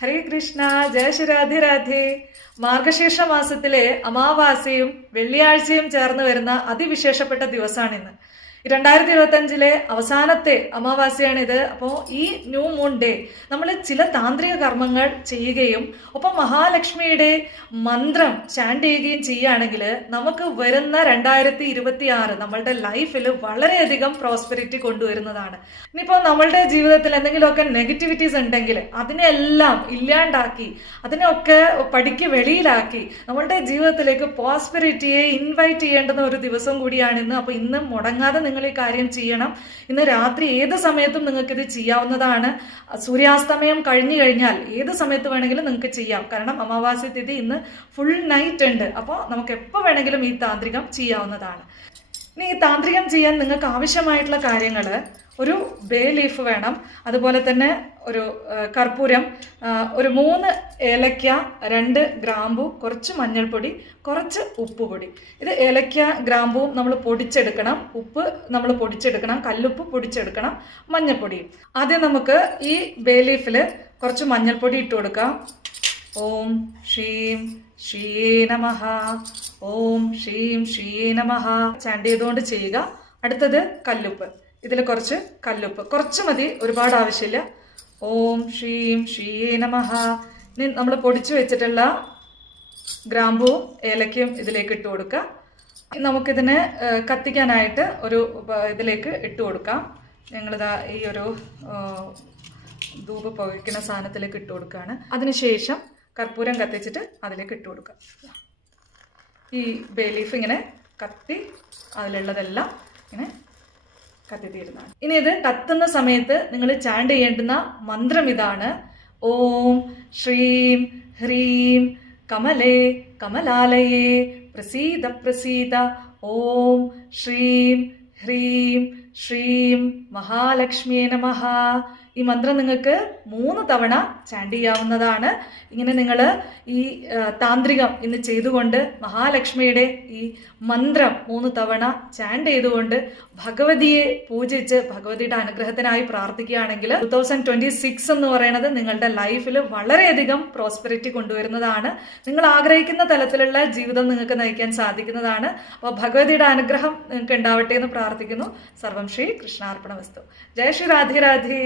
ഹരേ കൃഷ്ണ, ജയ ശ്രീ രാധേ രാധേ. മാർഗശീർഷ മാസത്തിലെ അമാവാസ്യയും വെള്ളിയാഴ്ചയും ചേർന്ന് വരുന്ന അതിവിശേഷപ്പെട്ട ദിവസമാണിന്ന്. 2025 അവസാനത്തെ അമാവാസ്യയാണിത്. അപ്പോൾ ഈ ന്യൂ മൂൺ ഡേ നമ്മൾ ചില താന്ത്രിക കർമ്മങ്ങൾ ചെയ്യുകയും ഒപ്പം മഹാലക്ഷ്മിയുടെ മന്ത്രം ചാൻഡ് ചെയ്യുകയും ചെയ്യുകയാണെങ്കിൽ നമുക്ക് വരുന്ന 2026 നമ്മളുടെ ലൈഫിൽ വളരെയധികം പ്രോസ്പെരിറ്റി കൊണ്ടുവരുന്നതാണ്. ഇനിയിപ്പോൾ നമ്മളുടെ ജീവിതത്തിൽ എന്തെങ്കിലുമൊക്കെ നെഗറ്റിവിറ്റീസ് ഉണ്ടെങ്കിൽ അതിനെല്ലാം ഇല്ലാണ്ടാക്കി അതിനെയൊക്കെ പടിക്ക് വെളിയിലാക്കി നമ്മളുടെ ജീവിതത്തിലേക്ക് പ്രോസ്പെരിറ്റിയെ ഇൻവൈറ്റ് ചെയ്യേണ്ടുന്ന ഒരു ദിവസം കൂടിയാണ് ഇന്ന്. അപ്പോൾ ഇന്ന് മുടങ്ങാതെ നിങ്ങൾ ഈ കാര്യം ചെയ്യണം. ഇന്ന് രാത്രി ഏത് സമയത്തും നിങ്ങൾക്ക് ഇത് ചെയ്യാവുന്നതാണ്. സൂര്യാസ്തമയം കഴിഞ്ഞു കഴിഞ്ഞാൽ ഏത് സമയത്ത് വേണമെങ്കിലും നിങ്ങൾക്ക് ചെയ്യാം. കാരണം അമാവാസ്യ തിഥി ഇന്ന് ഫുൾ നൈറ്റ് ഉണ്ട്. അപ്പോൾ നമുക്ക് എപ്പോൾ വേണമെങ്കിലും ഈ താന്ത്രികം ചെയ്യാവുന്നതാണ്. ഇനി ഈ താന്ത്രികം ചെയ്യാൻ നിങ്ങൾക്ക് ആവശ്യമായിട്ടുള്ള കാര്യങ്ങൾ: ഒരു ബേ ലീഫ് വേണം, അതുപോലെ തന്നെ ഒരു കർപ്പൂരം, ഒരു 3 ഏലക്ക, 2 ഗ്രാമ്പു, കുറച്ച് മഞ്ഞൾപ്പൊടി, കുറച്ച് ഉപ്പുപൊടി. ഇത് ഏലക്ക ഗ്രാമ്പുവും നമ്മൾ പൊടിച്ചെടുക്കണം, ഉപ്പ് നമ്മൾ പൊടിച്ചെടുക്കണം, കല്ലുപ്പ് പൊടിച്ചെടുക്കണം, മഞ്ഞൾപ്പൊടിയും. ആദ്യം നമുക്ക് ഈ ബേ ലീഫിൽ കുറച്ച് മഞ്ഞൾപ്പൊടി ഇട്ട് കൊടുക്കാം. ഓം ശ്രീം ശ്രീയേ നമഃ, ഓം ശ്രീം ശ്രീയേ നമഃ ചാൻഡ് ചെയ്തുകൊണ്ട് ചെയ്യുക. അടുത്തത് കല്ലുപ്പ്. ഇതിൽ കുറച്ച് കല്ലുപ്പ്, കുറച്ച് മതി, ഒരുപാട് ആവശ്യമില്ല. ഓം ശ്രീം ശ്രീയേ നമഃ. ഇനി നമ്മൾ പൊടിച്ചു വെച്ചിട്ടുള്ള ഗ്രാമ്പൂവും ഏലക്കയും ഇതിലേക്ക് ഇട്ട് കൊടുക്കുക. നമുക്കിതിനെ കത്തിക്കാനായിട്ട് ഒരു ഇതിലേക്ക് ഇട്ട് കൊടുക്കാം. ഞങ്ങളിതാ ഈ ഒരു ധൂപ് പുകയ്ക്കുന്ന സാധനത്തിലേക്ക് ഇട്ട് കൊടുക്കുകയാണ്. അതിനുശേഷം കർപ്പൂരം കത്തിച്ചിട്ട് അതിലേക്ക് ഇട്ട് കൊടുക്കുക. ഈ ബേ ലീഫ് ഇങ്ങനെ കത്തി അതിലുള്ളതെല്ലാം ഇങ്ങനെ കത്തിത്തീരുന്നതാണ്. ഇനി ഇത് കത്തുന്ന സമയത്ത് നിങ്ങൾ ചാൻഡ് ചെയ്യേണ്ടുന്ന മന്ത്രം ഇതാണ്: ഓം ശ്രീം ഹ്രീം കമലേ കമലാലയേ പ്രസീദ പ്രസീദ, ഓം ശ്രീം ഹ്രീം ശ്രീം മഹാലക്ഷ്മിയേ നമഃ. ഈ മന്ത്രം നിങ്ങൾക്ക് 3 തവണ ചാൻഡ് ചെയ്യാവുന്നതാണ്. ഇങ്ങനെ നിങ്ങൾ ഈ താന്ത്രികം ഇന്ന് ചെയ്തുകൊണ്ട് മഹാലക്ഷ്മിയുടെ ഈ മന്ത്രം 3 തവണ ചാൻഡ് ചെയ്തുകൊണ്ട് ഭഗവതിയെ പൂജിച്ച് ഭഗവതിയുടെ അനുഗ്രഹത്തിനായി പ്രാർത്ഥിക്കുകയാണെങ്കിൽ 2026 എന്ന് പറയുന്നത് നിങ്ങളുടെ ലൈഫിൽ വളരെയധികം പ്രോസ്പെരിറ്റി കൊണ്ടുവരുന്നതാണ്. നിങ്ങൾ ആഗ്രഹിക്കുന്ന തലത്തിലുള്ള ജീവിതം നിങ്ങൾക്ക് നയിക്കാൻ സാധിക്കുന്നതാണ്. അപ്പോൾ ഭഗവതിയുടെ അനുഗ്രഹം നിങ്ങൾക്ക് ഉണ്ടാവട്ടെ എന്ന് പ്രാർത്ഥിക്കുന്നു. സർവം ശ്രീ കൃഷ്ണാർപ്പണമസ്തു. ജയ ശ്രീ രാധേ രാധേ.